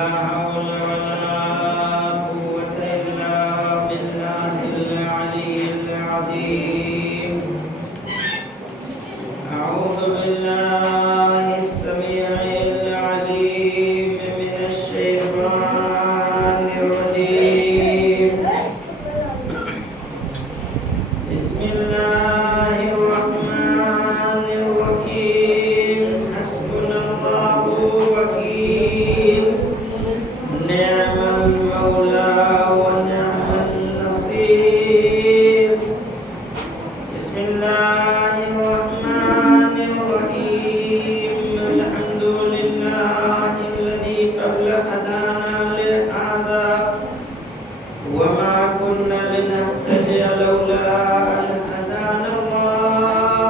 لا حول ولا قوة إلا بالله العلي العظيم أعوذ بالله السميع العليم من الشيطان الرجيم بسم الله الرحمن الرحيم حسبنا الله وكيل نعم المولى ونعم النصير بسم الله الرحمن الرحيم الحمد لله الذي قبل هدانا لهذا وما كنا لنهتدي لولا أن هدانا الله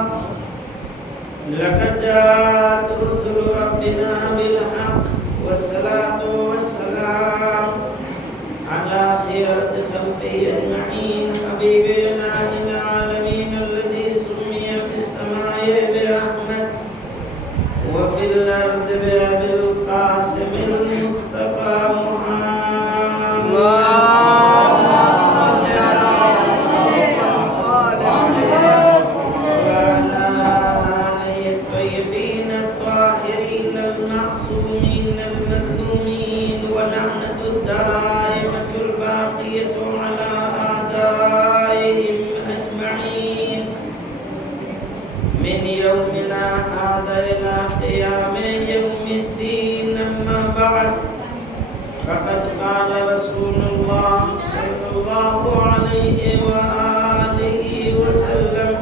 لقد جاءت رسل ربنا بالحق والصلاة والسلام على خيرة خلقه أجمعين حبيبنا إلى العالمين الذي سمي في السماء بأحمد وفي الأرض بأبي القاسم المصطفى محمد المعصومين المظلومين ولعنة الدائمة الباقية على أعدائهم أجمعين من يومنا هذا إلى قيام يوم الدين أما بعد فقد قال رسول الله صلى الله عليه وآله وسلم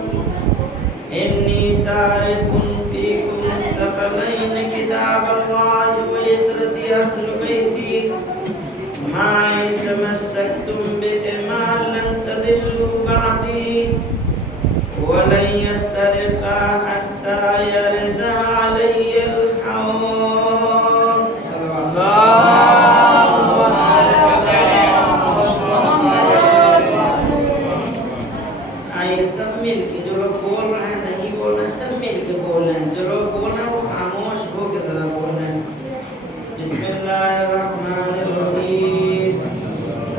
إني تارك فيكم ثقلين كتاب الله وعترة أهل بيتي ما إن تمسكتم بهما لن تضلوا بعدي ولن يفترقا حتى يرد علي الحوض صلى الله عليه وسلم آئیے سب مل کے جو لوگ بول رہے ہیں نہیں بول رہے سب مل کے بول رہے ہیں جو لوگ بول رہے ہیں وہ خاموش ہو کے ذرا بول رہے ہیں بسم اللہ الرحمن الرحیم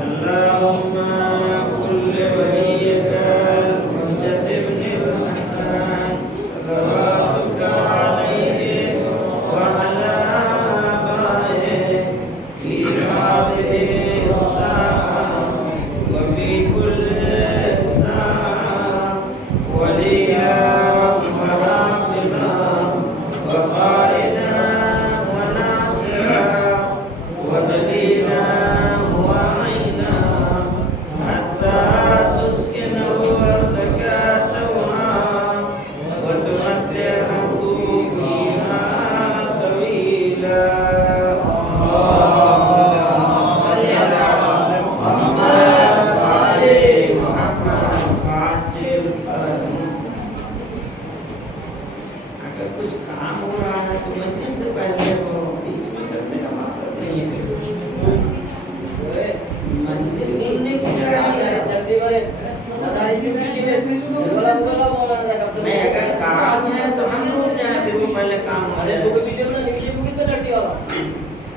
اللہم کل ولیک الحجت ابن الحسن صلواتک علیہ وعلا آبائہ فی هذه الساعة وفی کل ساعة ولیا وحافظا وقائدا وناصرا ودليلا وعينا حتى تسكنه أرضك طوعا وتمتعه فيها طويلا اللهم صل على محمد وآل محمد وعجل فرجهم اگر کچھ کام ہو رہا ہے تو مجلس سے پہلے ہو بیچ میں کرنے کا مقصد نہیں ہے مجلس سننے کی چاہیے نہیں اگر کام ہے تو ہم رک جائیں پھر وہ پہلے کام ہو جائے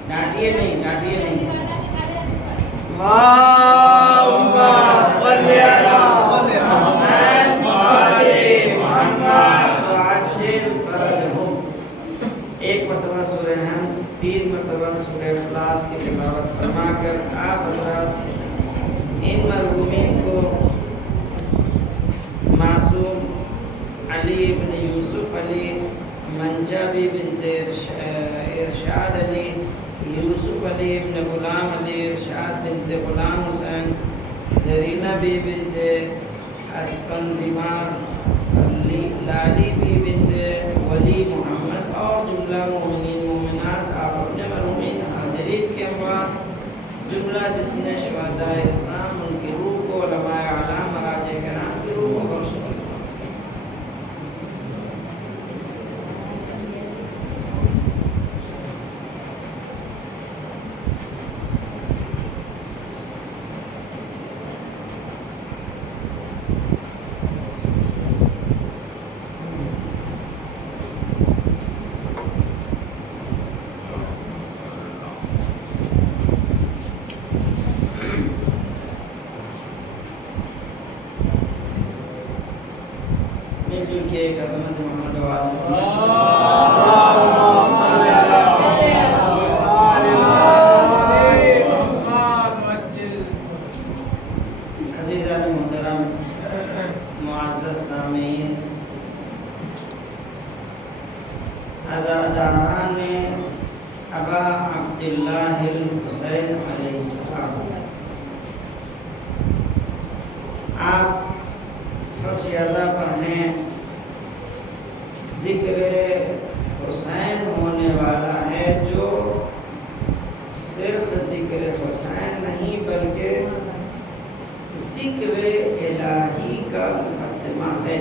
ڈانٹیے نہیں اللهم صل على محمد وآل محمد وعجل فرجهم ایک مرتبہ سورہ حمد 3 مرتبہ سورہ اخلاص کی تلاوت فرما کر آپ حضرات ان مرحومین کو معصوم علی بن یوسف علی منجابی بنت ارشاد علی یوسف علی بن غلام علی ارشاد بنت غلام حسین زرینہ بی بنت اسفن بیمار لالی بی بنت ولی محمد اور جملہ مومنین مومنات آپ اپنے مرحومین حاضرین کے اموات جملہ جتنے شہداء اسلام ان کی روح کو علماء اعلام مراجع کرام کی روح کو بخش دیں مل جل کے ایک عظمت محمد وعلى عزیزان محترم معزز سامعین، عزاداران ابا عبداللہ الحسین علیہ السلام، آپ فرش اعضا پر ہیں۔ ذکر حسین ہونے والا ہے جو صرف ذکر حسین نہیں بلکہ ذکر الہی کا مقدمہ ہے۔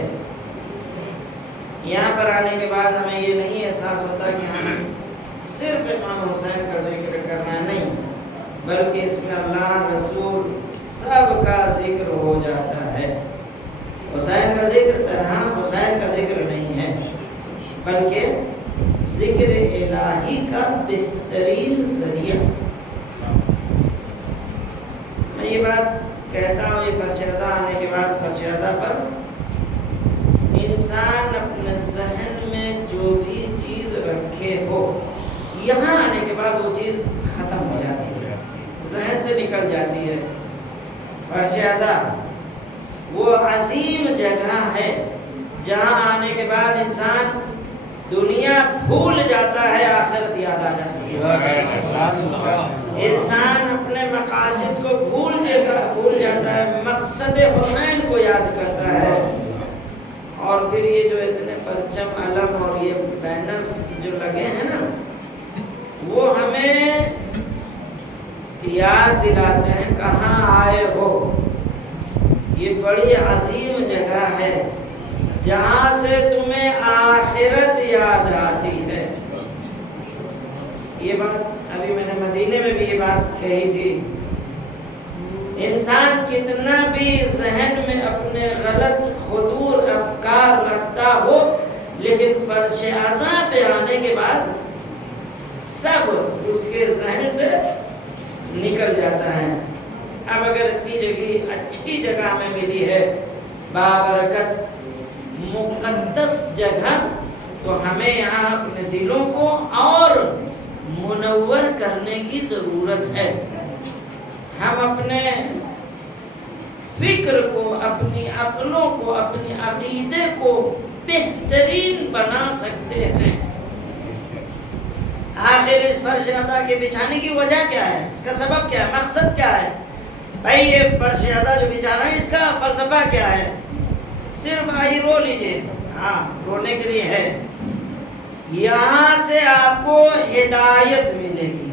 یہاں پر آنے کے بعد ہمیں یہ نہیں احساس ہوتا کہ ہم صرف امام حسین کا ذکر کرنا نہیں، بلکہ اس میں اللہ، رسول سب کا ذکر ہو جاتا ہے۔ حسین کا ذکر تنہا حسین کا ذکر نہیں ہے، بلکہ ذکر الہی کا بہترین ذریعہ۔ میں یہ بات کہتا ہوں، یہ فرش اعضا آنے کے بعد فرش اعضا پر انسان اپنے ذہن میں جو بھی چیز رکھے ہو، یہاں آنے کے بعد وہ چیز ختم ہو جاتی ہے، ذہن سے نکل جاتی ہے۔ فرش اعضا وہ عظیم جگہ ہے جہاں آنے کے بعد انسان دنیا بھول جاتا ہے، آخرت یاد آ جاتی ہے۔ انسان اپنے مقاصد کو بھول جاتا ہے، مقصد حسین کو یاد کرتا ہے۔ اور پھر یہ جو اتنے پرچم، علم اور یہ بینرز جو لگے ہیں نا، وہ ہمیں یاد دلاتے ہیں کہاں آئے ہو۔ یہ بڑی عظیم جگہ ہے جہاں سے تمہیں آخرت یاد آتی ہے۔ یہ بات ابھی میں نے مدینے میں بھی یہ بات کہی تھی، انسان کتنا بھی ذہن میں اپنے غلط خطور افکار رکھتا ہو، لیکن فرش اعضا پہ آنے کے بعد سب اس کے ذہن سے نکل جاتا ہے۔ اب اگر اتنی جگہ اچھی جگہ میں ملی ہے، بابرکت مقدس جگہ، تو ہمیں یہاں اپنے دلوں کو اور منور کرنے کی ضرورت ہے۔ ہم اپنے فکر کو، اپنی عقلوں کو، اپنے عقیدے کو بہترین بنا سکتے ہیں۔ آخر اس فرش اعضا کے بچھانے کی وجہ کیا ہے؟ اس کا سبب کیا ہے؟ مقصد کیا ہے؟ بھائی یہ فرش اعضا جو بچھا رہا ہے، اس کا فلسفہ کیا ہے؟ صرف آئی رو لیجئے، ہاں رونے کے لیے ہے۔ یہاں سے آپ کو ہدایت ملے گی۔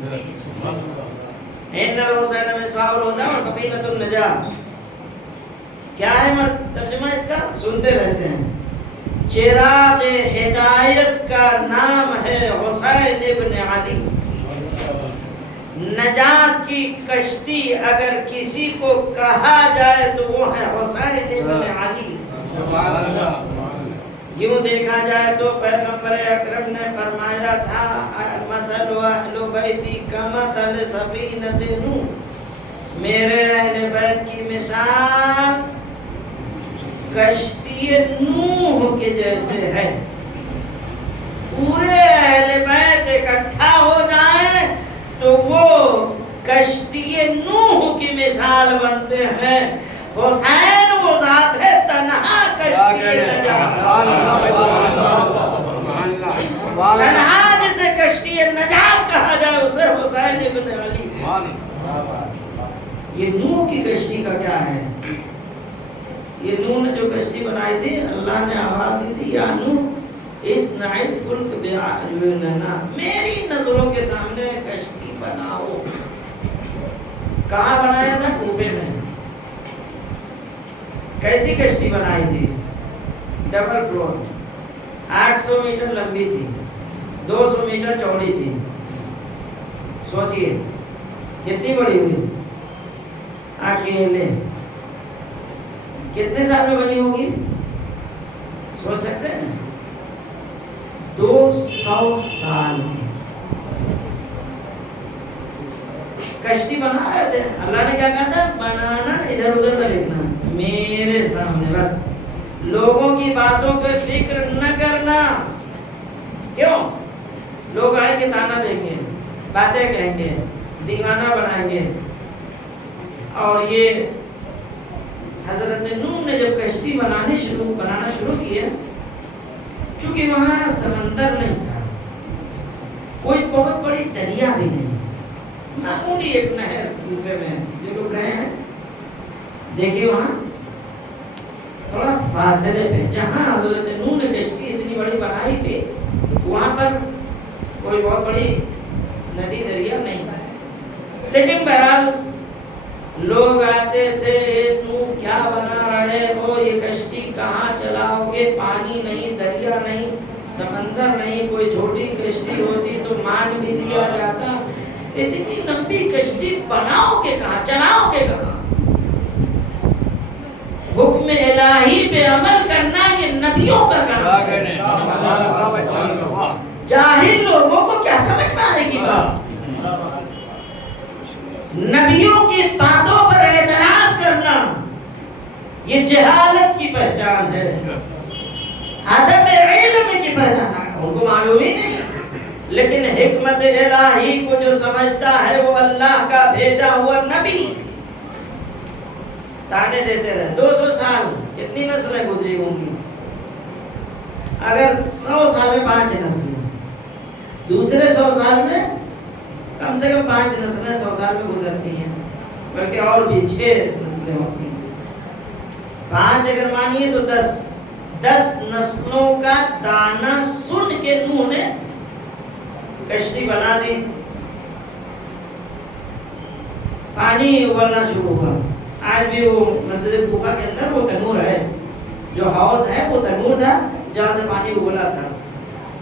ان الحسین مصباح الہدی و سفینۃ النجاۃ، کیا ہے ترجمہ اس کا؟ سنتے رہتے ہیں۔ چراغ ہدایت کا نام ہے حسین ابن علی۔ نجات کی کشتی اگر کسی کو کہا جائے تو وہ ہے حسین ابن علی۔ یوں دیکھا جائے تو پیغمبر اکرم نے فرمایا تھا، مثل اہل بیتی کمثل سفینۃ نوح، میرے اہل بیت کی مثال کشتی نوح کے جیسے ہے۔ پورے اہل بیت اکٹھا ہو جائیں تو وہ کشتی نوح کی مثال بنتے ہیں۔ حسین وہ ذات ہے تنہا کشتی نجات، تنہا جسے کشتی نجات کہا جائے اسے حسین ابن علی۔ یہ نوح کی کشتی کا کیا ہے؟ یہ نوح نے جو کشتی بنائی تھی، اللہ نے آواز دی تھی، یا نوح اصنع الفلک بأعیننا، میری نظروں کے سامنے کشتی بناؤ۔ کہاں بنایا تھا؟ کوفے میں۔ کیسی کشتی بنائی تھی؟ ڈبل فلور، 800 میٹر لمبی تھی، 200 میٹر چوڑی تھی۔ سوچئے کتنی بڑی ہوئی؟ اکیلے کتنے سال میں بنی ہوگی؟ سوچ سکتے ہیں؟ 200 سال میں کشتی بنا رہے تھے۔ اللہ نے کیا کہا تھا؟ بنانا ادھر ادھر نہ دیکھنا، میرے سامنے بس۔ لوگوں کی باتوں کی فکر نہ کرنا. کیوں؟ لوگ آئیں گے تانا دیں گے، باتیں کہیں گے، دیوانہ بنائیں گے. اور یہ حضرت نوح نے جب کشتی بنانا شروع کیا، چونکہ وہاں سمندر نہیں تھا، کوئی بہت بڑی دریا بھی نہیں، معمولی ایک نہر. کوفے میں جو لوگ گئے ہیں دیکھیے وہاں تھوڑا فاصلے پہ جہاں حضرت نوح نے کشتی اتنی بڑی بنائی تھی وہاں پر کوئی بہت بڑی ندی دریا نہیں. لیکن بہرحال لوگ آتے تھے، نوح کیا بنا رہے ہو، یہ کشتی کہاں چلاؤ گے، پانی نہیں، دریا نہیں، سمندر نہیں. کوئی چھوٹی کشتی ہوتی تو مان بھی لیا جاتا، اتنی لمبی کشتی بناؤ گے کہاں، چلاؤ گے کہاں. حکم الہی پہ عمل کرنا یہ نبیوں کا کام ہے. جاہل لوگوں کو کیا سمجھ میں آئے گی بات؟ نبیوں کی باتوں پر اعتراض کرنا یہ جہالت کی پہچان ہے، عدم علم کی پہچان ہے. ان کو معلوم ہی نہیں، لیکن حکمت الہی کو جو سمجھتا ہے وہ اللہ کا بھیجا ہوا نبی. تانے دیتے رہے 200 سال، کتنی نسلیں گزری ہوں گی؟ اگر 100 سال میں 5 نسلیں، دوسرے 100 سال میں کم سے کم 5 نسلیں 100 سال میں گزرتی ہیں، بلکہ اور بھی 6 نسلیں ہوتی ہیں. 5 اگر مانیے تو 10 نسلوں کا دانا سن کے نوح نے کشتی بنا دی. پانی ابلنا شروع ہوا. آج بھی وہ مسجد کوفہ کے اندر وہ تنور ہے، جو ہاؤس ہے وہ تنور تھا جہاں سے پانی ابلا تھا.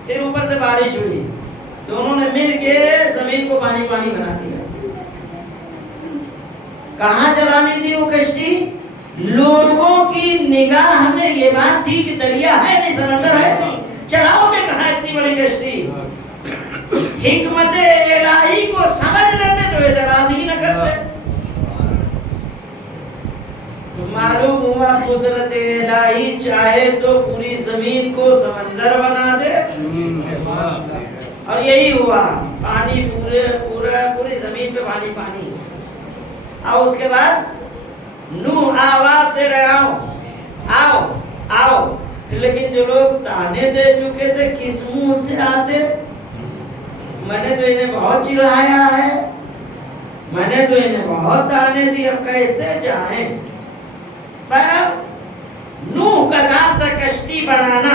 پھر اوپر سے بارش ہوئی، دونوں نے مل کے زمین کو پانی بنا دیا. کہاں چلانی تھی وہ کشتی؟ لوگوں کی نگاہ میں یہ بات تھی کہ دریا ہے نہیں، سمندر ہے نہیں، چلاؤ گے کہاں اتنی بڑی کشتی. حکمت الہی کو سمجھ لیتے تو اعتراض ہی نہ کرتے. معلوم ہوا قدرت الہی چاہے تو پوری زمین کو سمندر بنا دے، اور یہی ہوا. پانی پوری زمین پہ پانی. اور اس کے بعد نوح آواز دے رہے آؤ. لیکن جو لوگ تانے دے چکے تھے کس منہ سے آتے؟ میں نے تو انہیں بہت چڑھایا ہے، میں نے تو انہیں بہت تانے دی، اب کیسے جائیں. نوح کا کام تھا کشتی بنانا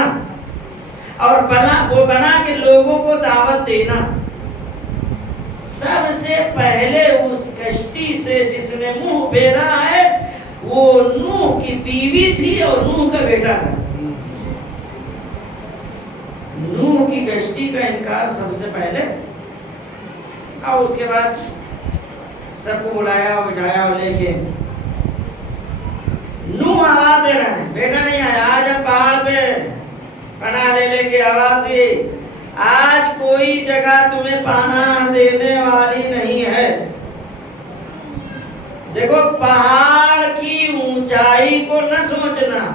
اور وہ بنا کے لوگوں کو دعوت دینا. سب سے پہلے اس کشتی سے جس نے منہ پھیرا ہے وہ نوح کی بیوی تھی اور نوح کا بیٹا تھا. نوح کی کشتی کا انکار سب سے پہلے، اور اس کے بعد سب کو بلایا اور بٹھایا اور لے کے نوح آواز دے رہے ہیں. بیٹا نہیں آیا، آج ہم پہاڑ پہ پناہ لے لیں گے. آواز دی، آج کوئی جگہ تمہیں پناہ دینے والی نہیں ہے. دیکھو پہاڑ کی اونچائی کو نہ سوچنا،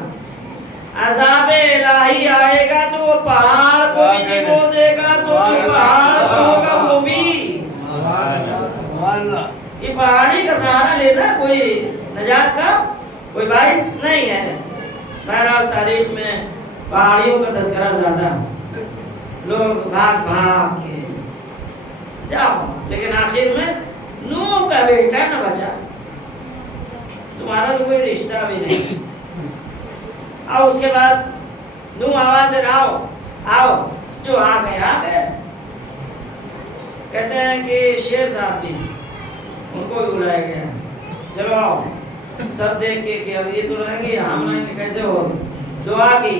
عذاب الہی آئے گا تو وہ پہاڑ کو بھی ڈبو دے گا، تو پہاڑ ہوگا وہ بھی. یہ پہاڑی کا سہارا لینا کوئی نجات کا کوئی باعث نہیں ہے. بہرحال تاریخ میں پہاڑیوں کا تذکرہ زیادہ، لوگ بھاگ کے جاؤ، لیکن آخر میں نوح کا بیٹا نہ بچا. تمہارا تو کوئی رشتہ بھی نہیں. اور اس کے بعد نوح آواز دے رہا آؤ. جو آ گئے. کہتے ہیں کہ شیر صاحب بھی ان کو بھی بلایا گیا. چلو آؤ. سب دیکھ کے کہ اب یہ تو رہیں گے، ہم رہیں گے، کیسے ہو. دعا کی،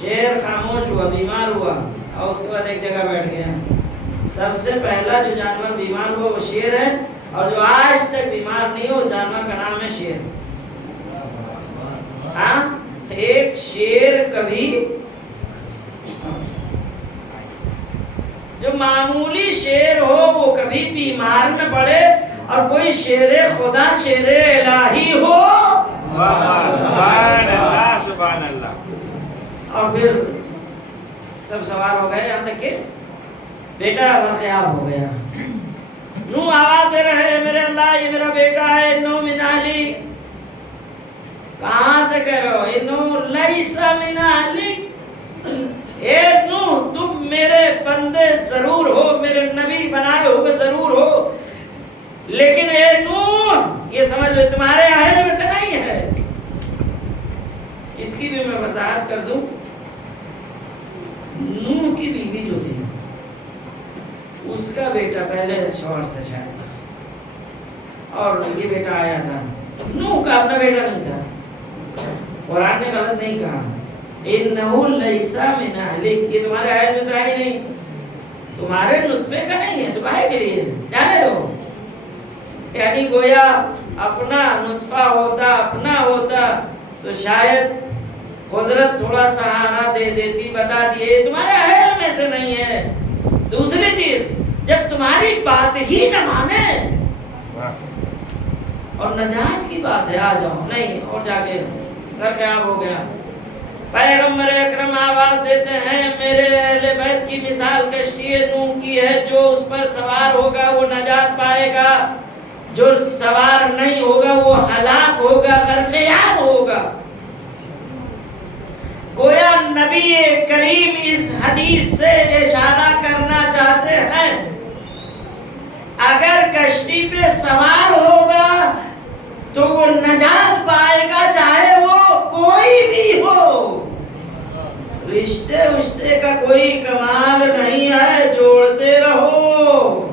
شیر خاموش ہوا، بیمار ہوا، اور اس کے بعد ایک جگہ بیٹھ گیا. سب سے پہلا جو جانور بیمار ہوا وہ شیر ہے، اور جو آج تک بیمار نہیں ہو جانور کا نام ہے شیر. ہاں، ایک شیر کبھی جو معمولی شیر ہو وہ کبھی بیمار نہ پڑے، اور کوئی شیر خدا شیر الہی ہو. سبحان اللہ سبحان اللہ. اور پھر سب سوار ہو گئے یہاں تک کہ بیٹا غرقیاب ہو گیا. نوح آواز دے رہے ہیں میرے اللہ یہ میرا بیٹا ہے. انہ من اہلی. کہاں سے کہہ رہے ہو؟ انہ لیس من اہلک. اے نوح تم میرے بندے ضرور ہو, میرے نبی بنائے ہوئے ضرور ہو, لیکن اے نوح یہ سمجھ لو تمہارے اہل میں سے نہیں ہے. اس کی بھی میں وضاحت کر دوں. نوح کی بیوی جو تھی اس کا بیٹا پہلے شوہر سے شاید تھا اور یہ بیٹا آیا تھا. نوح کا اپنا بیٹا نہیں تھا. قرآن نے غلط نہیں کہا انہ لیس من اہلک. یہ تمہارے اہل میں سے ہی نہیں, تمہارے نطفے کا نہیں ہے, تو کہے کے لیے جانے دو. یعنی گویا اپنا نطفہ ہوتا, اپنا ہوتا تو شاید قدرت تھوڑا سہارا دے دیتی, بتا دیے تمہارے اہل میں سے نہیں ہے. دوسری چیز جب تمہاری بات ہی نہ مانے اور نجات کی بات ہے آ جاؤ, نہیں اور جا کے غرقیاب ہو گیا. پیغمبر اکرم آواز دیتے ہیں میرے اہل بیت کی مثال کشتی نوح کی ہے. جو اس پر سوار ہوگا وہ نجات پائے گا, جو سوار نہیں ہوگا وہ ہلاک ہوگا, غرقیاب ہوگا. گویا نبی کریم اس حدیث سے اشارہ کرنا چاہتے ہیں اگر کشتی پہ سوار ہوگا تو وہ نجات پائے گا, چاہے وہ کوئی بھی ہو. رشتے کا کوئی کمال نہیں ہے, جوڑتے رہو.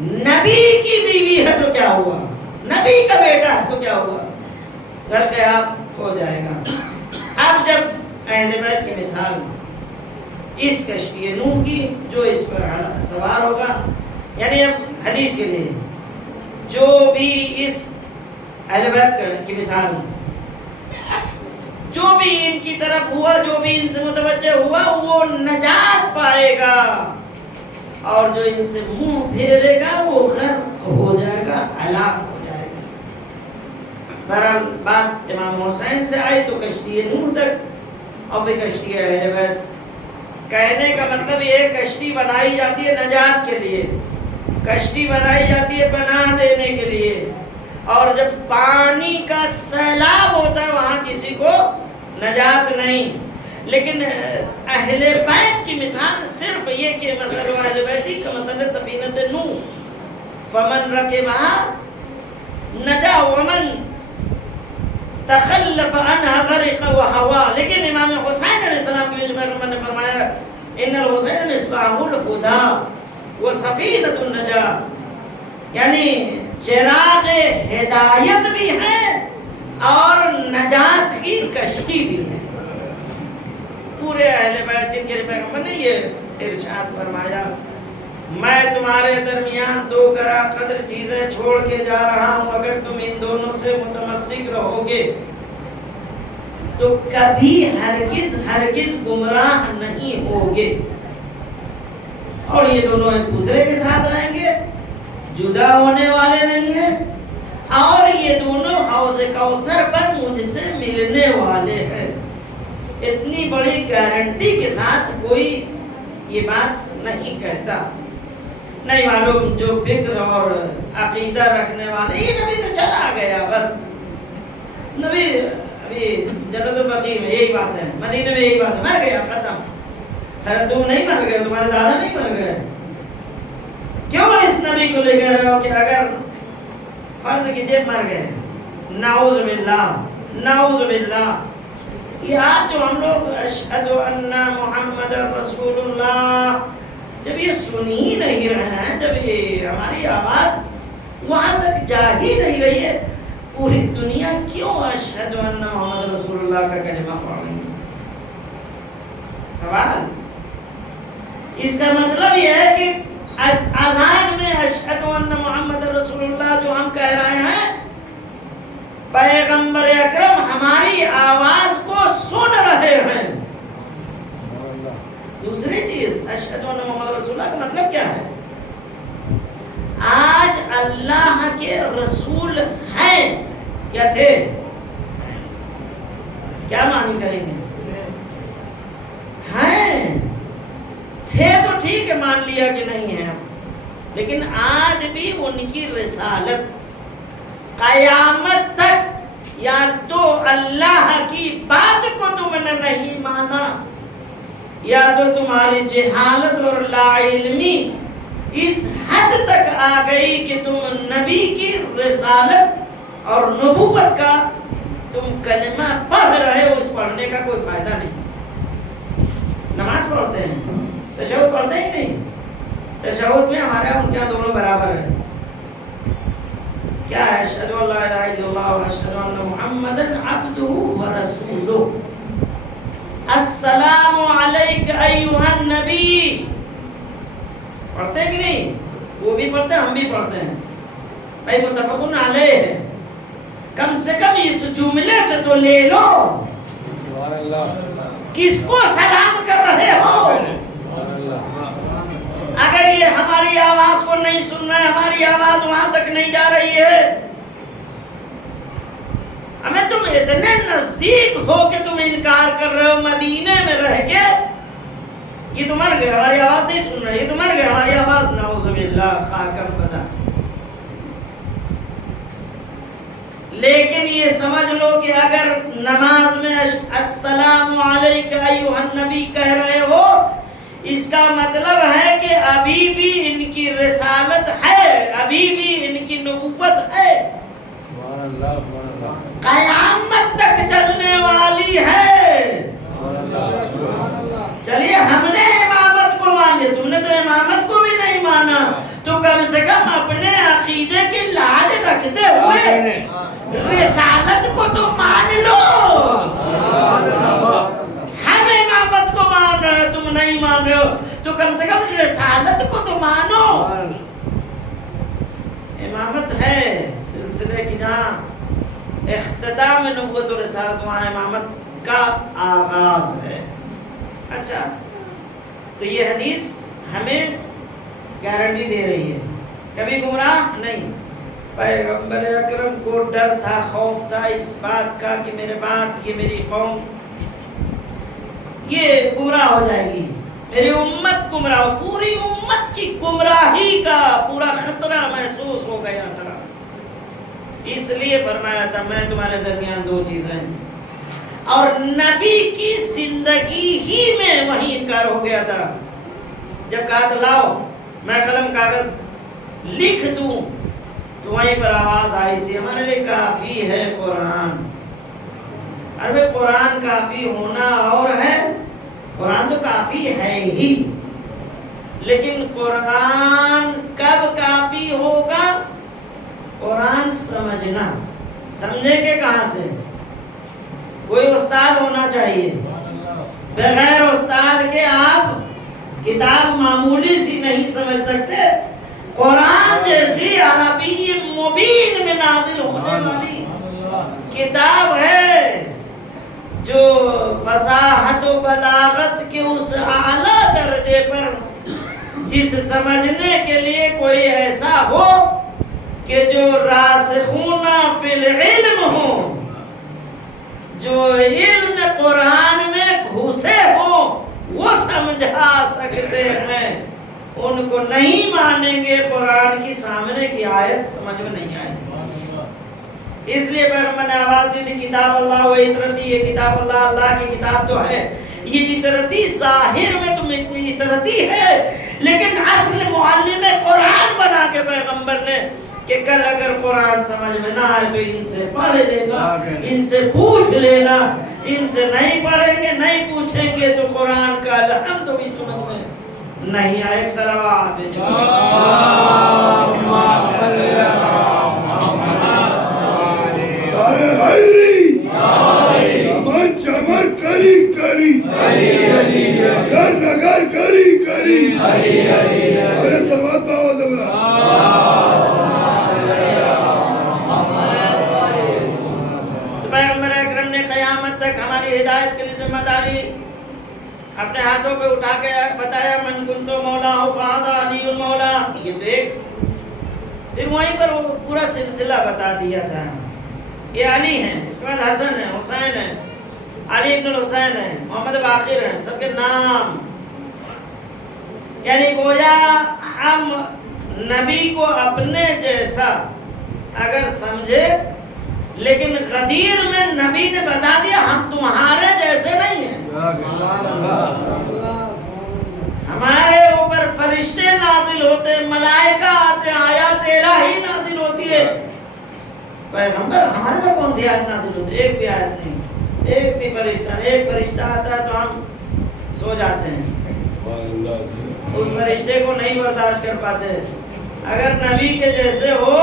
نبی کی بیوی ہے تو کیا ہوا, نبی کا بیٹا ہے تو کیا ہوا, غرقیاب ہو جائے گا. اب جب اہل بیت کی مثال اس کشتی نوح کی جو اس پر سوار ہوگا, یعنی اب حدیث کے لیے جو بھی اس اہل بیت کی مثال جو بھی ان کی طرف ہوا, جو بھی ان سے متوجہ ہوا وہ نجات پائے گا, اور جو ان سے منہ پھیرے گا وہ غرق ہو جائے گا, ہلاک ہو جائے گا. بہرحال بات امام حسین سے آئی تو کشتی نوح تک, اور بھی کشتی اہل بیت. کہنے کا مطلب یہ ہے کشتی بنائی جاتی ہے نجات کے لیے, کشتی بنائی جاتی ہے پناہ دینے کے لیے, اور جب پانی کا سیلاب ہوتا ہے وہاں کسی کو نجات نہیں. لیکن اہل بیت کی مثال صرف یہ کہ مثلا اہل بیتی کا مطلب سفینۃ نوح, فمن رکبها نجا ومن تخلف عنها غرق وهوى. لیکن امام حسین علیہ السلام کے لیے جو پیغمبر نے فرمایا ان الحسین مصباح الہدی وسفینۃ النجاة, یعنی چراغ ہدایت بھی ہے اور نجات کی کشتی بھی ہے. پورے اہل بیت جن کے لیے پیغمبر نے یہ ارشاد فرمایا میں تمہارے درمیان دو گراں قدر چیزیں چھوڑ کے جا رہا ہوں, اگر تم ان دونوں سے متمسک رہو گے تو کبھی ہرگز گمراہ نہیں ہوگے. اور یہ دونوں ایک دوسرے کے ساتھ رہیں گے, جدا ہونے والے نہیں ہیں, اور یہ دونوں حوض کوثر پر مجھ سے ملنے والے ہیں. اتنی بڑی گارنٹی کے ساتھ کوئی یہ بات نہیں کہتا. نہیں معلوم جو فکر اور عقیدہ رکھنے والے, یہ نبی تو چلا گیا بس, نبی ابھی جنت البقیع میں یہی بات ہے, مدینے میں یہی بات ہے, مر گیا ختم. خیر تم نہیں مر گئے, تمہارے دادا نہیں مر گئے, کیوں اس نبی کو لے کہہ رہے ہو کہ اگر فرض کیجئے مر گئے, نعوذ باللہ نعوذ باللہ. یہ آج جو ہم لوگ اشہد ان محمد رسول اللہ جب یہ سن ہی نہیں رہے ہیں, جب یہ ہماری آواز وہاں تک جا ہی نہیں رہی ہے, پوری دنیا کیوں اشہد ان محمد رسول اللہ کا کلمہ پڑھ رہی ہے؟ سوال. اس کا مطلب یہ ہے کہ اذان میں اشہد ان محمد رسول اللہ جو ہم کہہ رہے ہیں, پیغمبر اکرم ہماری آواز کو سن رہے ہیں. دوسری چیز اشہد ان محمد رسول اللہ کا مطلب کیا ہے؟ آج اللہ کے رسول ہیں یا تھے؟ کیا معنی کریں گے؟ ہیں تھے تو ٹھیک ہے، مان لیا کہ نہیں ہے، لیکن آج بھی ان کی رسالت قیامت تک، یا تو اللہ کی بات کو تم نے نہیں مانا، یا تو تمہاری جہالت اور لا علمی اس حد تک آ گئی کہ تم نبی کی رسالت اور نبوت کا تم کلمہ پڑھ رہے ہو، اس پڑھنے کا کوئی فائدہ نہیں۔ نماز پڑھتے ہیں، تشہد پڑھتے ہی نہیں، تشہد میں ہمارے یہاں ان کے یہاں دونوں برابر ہے، کیا ہے؟ اشہد ان لا الہ الا اللہ و اشہد ان محمدا عبدہ و رسولہ، السلام علیک ایھا النبی، پڑھتے ہیں کہ نہیں؟ وہ بھی پڑھتے ہیں، ہم بھی پڑھتے ہیں، بھائی متفقن علیہ ہے، کم سے کم اس جملے سے تو لے لو، سبحان اللہ، کس کو سلام کر رہے ہو؟ اگر یہ ہماری آواز کو نہیں سن رہے، ہماری آواز وہاں تک نہیں جا رہی ہے، ہمیں تم اتنے نزدیک ہو کہ تم انکار کر رہے ہو، مدینے میں رہ کے یہ تو مر گئے، ہماری آواز نہیں سن رہے، یہ تو مر گئے، ہماری آواز، نعوذ باللہ، خاکم بدا۔ لیکن یہ سمجھ لو کہ اگر نماز میں السلام علیک ایھا النبی کہہ رہے ہو، اس کا مطلب ہے کہ ابھی بھی ان کی رسالت ہے، ابھی بھی ان کی نبوت ہے، سبحان اللہ، سبحان اللہ، قیامت تک چلنے والی ہے۔ چلیے ہم نے امامت کو مان لیا، تم نے تو امامت کو بھی نہیں مانا، تو کم سے کم اپنے عقیدے کی لاج رکھتے ہوئے رسالت کو تو مان لو۔ ہم امامت کو مان رہے ہو، تم نہیں مان رہے ہو، تو کم سے کم رسالت کو تو مانو۔ امامت ہے سلسلے کی جہاں اختتام نبوت و رسالت، وہاں امامت کا آغاز ہے۔ اچھا، تو یہ حدیث ہمیں گارنٹی دے رہی ہے کبھی گمراہ نہیں۔ پیغمبر اکرم کو ڈر تھا، خوف تھا اس بات کا کہ میرے بعد یہ میری قوم یہ گمراہ ہو جائے گی، میری امت گمراہ، پوری امت کی گمراہی کا پورا خطرہ محسوس ہو گیا تھا، اس لیے فرمایا تھا میں تمہارے درمیان دو چیزیں، اور نبی کی زندگی ہی میں وہی انکار ہو گیا تھا۔ جب کہا تو لاؤ میں قلم کاغذ لکھ دوں، تو وہیں پر آواز آئی تھی ہمارے لیے کافی ہے قرآن۔ ارے قرآن کافی ہونا اور ہے، قرآن تو کافی ہے ہی، لیکن قرآن کب کافی ہوگا؟ قرآن سمجھنا، سمجھے کہ کہاں سے؟ کوئی استاد ہونا چاہیے، بغیر استاد کے آپ کتاب معمولی سی نہیں سمجھ سکتے۔ قرآن جیسی عربی مبین میں نازل ہونے والی کتاب ہے جو فصاحت و بلاغت کے اس اعلیٰ درجے پر، جس سمجھنے کے لیے کوئی ایسا ہو کہ جو راسخون فی العلم ہو، جو علم قرآن میں گھسے ہوں، وہ سمجھا سکتے ہیں، ان کو نہیں مانیں گے، قرآن کی سامنے کی آیت سمجھ میں نہیں آئے گی۔ اس لیے پیغمبر نے آواز دی تھی کتاب اللہ و اطرتی، یہ کتاب اللہ، اللہ کی کتاب تو ہے، یہ اطرتی ظاہر میں تم اطرتی ہے، لیکن اصل معلم قرآن بنا کے پیغمبر نے کہ کل اگر قرآن سمجھ میں نہ آئے تو ان سے پڑھ لینا، ان سے پوچھ لینا، ان سے نہیں پڑھیں گے نہیں پوچھیں گے تو قرآن کا الحمد بھی سمجھ میں نہیں آئے۔ ایک صلوات ہدایت کے لیے ذمہ داری اپنے ہاتھوں پہ اٹھا کے بتایا، من کنتو مولا ہو فہذا علی المولا، یہ تو ایک، پھر وہیں پر وہ پورا سلسلہ بتا دیا تھا، یہ علی ہیں، اس کے بعد حسن ہے، حسین ہے، علی ابن الحسین ہیں، محمد باقر ہیں، سب کے نام، یعنی گویا ہم نبی کو اپنے جیسا اگر سمجھے، لیکن غدیر میں نبی نے بتا دیا ہم تمہارے جیسے نہیں ہیں، ہمارے اوپر فرشتے نازل ہوتے، ملائکہ آتے، آیات الہی نازل ہوتی ہے، پیغمبر ہمارے پر کون سی آیت نازل ہوتی ہے؟ ایک بھی آیت نہیں، ایک بھی فرشتہ، ایک فرشتہ آتا ہے تو ہم سو جاتے ہیں، اس فرشتے کو نہیں برداشت کر پاتے۔ اگر نبی کے جیسے ہو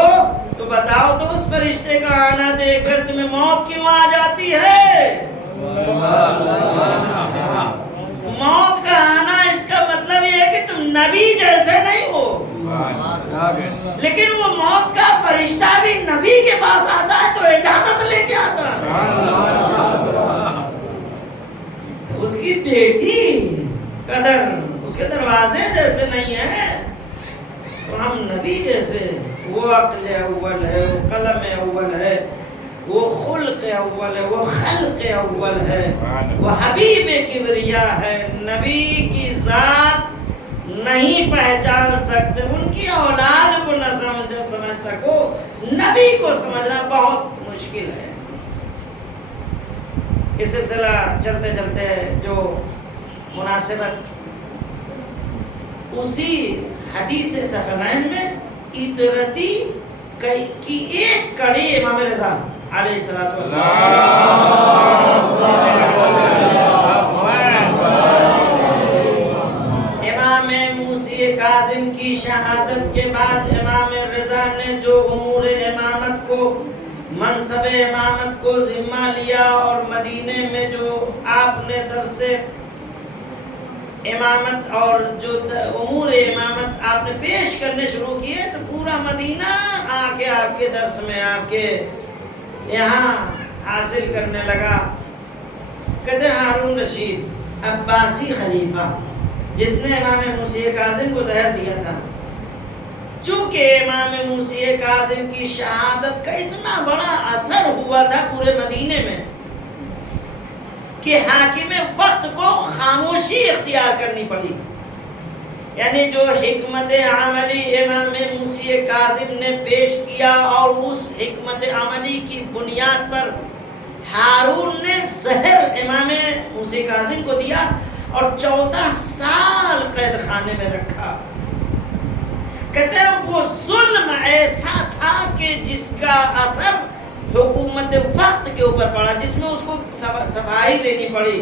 تو بتاؤ تو اس فرشتے کا آنا دیکھ کر تمہیں موت کیوں آ جاتی ہے؟ موت کا آنا اس کا مطلب یہ ہے کہ تم نبی جیسے نہیں ہو، لیکن وہ موت کا فرشتہ بھی نبی کے پاس آتا ہے تو اجازت لے کے آتا ہے۔ اس کی بیٹی قدر اس کے دروازے جیسے نہیں ہے تو ہم نبی جیسے، وہ عقل اول ہے، وہ قلم اول ہے، وہ خلق اول ہے، وہ خلق اول ہے، وہ حبیب کبریا ہے۔ نبی کی ذات نہیں پہچان سکتے، ان کی اولاد کو نہ سمجھ سکو، نبی کو سمجھنا بہت مشکل ہے۔ یہ سلسلہ چلتے چلتے جو مناسبت اسی حدیث ثقلین میں اطرتی کی ایک کڑی امام رضا علیہ السلام امام موسی کاظم کی شہادت کے بعد امام رضا نے جو امور امامت کو، منصب امامت کو ذمہ لیا اور مدینے میں جو آپ نے درس امامت اور جو امور امامت آپ نے پیش کرنے شروع کیے تو پورا مدینہ آ کے آپ کے درس میں آ کے یہاں حاصل کرنے لگا۔ کہتے ہیں ہارون رشید عباسی خلیفہ جس نے امام موسی کاظم کو زہر دیا تھا، چونکہ امام موسی کاظم کی شہادت کا اتنا بڑا اثر ہوا تھا پورے مدینے میں کہ حاکم وقت کو خاموشی اختیار کرنی پڑی، یعنی جو حکمت عملی امام موسی کاظم نے پیش کیا اور اس حکمت عملی کی بنیاد پر ہارون نے زہر امام موسی کاظم کو دیا اور 14 سال قید خانے میں رکھا۔ کہتے ہیں وہ ظلم ایسا تھا کہ جس کا اثر حکومت وقت کے اوپر پڑا، جس میں اس کو صفائی دینی پڑی۔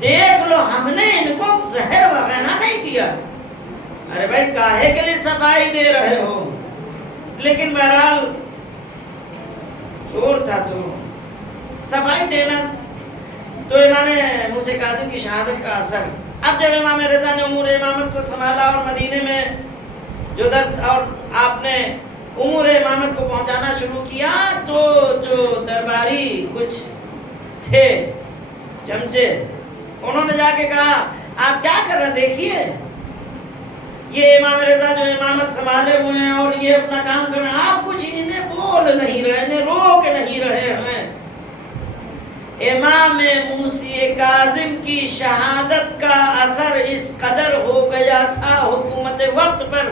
دیکھ لو ہم نے ان کو زہر وغیرہ نہیں دیا، ارے بھائی کاہے کے لیے صفائی دے رہے ہو؟ لیکن بہرحال چور تھا تو صفائی دینا۔ تو امام موسی کاظم کی شہادت کا اثر، اب جب امام رضا نے امور امامت کو سنبھالا اور مدینے میں جو درس اور آپ نے امور امامت کو پہنچانا شروع کیا تو جو درباری کچھ تھے چمچے، انہوں نے جا کے کہا آپ کیا کر رہے ہیں؟ دیکھیے یہ امام رضا جو امامت سنبھالے ہوئے ہیں اور یہ اپنا کام کر رہے ہیں، آپ کچھ انہیں بول نہیں رہے، انہیں روک نہیں رہے ہیں۔ امام موسی کاظم کی شہادت کا اثر اس قدر ہو گیا تھا حکومت وقت پر،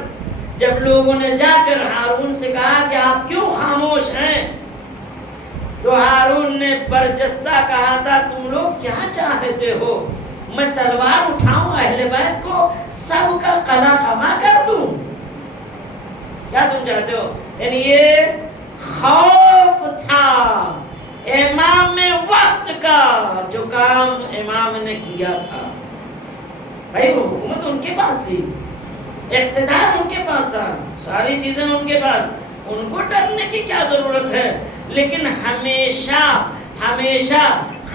جب لوگوں نے جا کر ہارون سے کہا کہ آپ کیوں خاموش ہیں، تو ہارون نے برجستہ کہا تھا تم لوگ کیا چاہتے ہو؟ میں تلوار اٹھاؤں اہل بیت کو سب کا قلع کما کر دوں؟ کیا تم چاہتے ہو؟ یعنی یہ خوف تھا امام وقت کا، جو کام امام نے کیا تھا۔ بھائی وہ حکومت ان کے پاس تھی، اقتدار ان کے پاس تھا، ساری چیزیں ان کے پاس، ان کو ڈرنے کی کیا ضرورت ہے؟ لیکن ہمیشہ ہمیشہ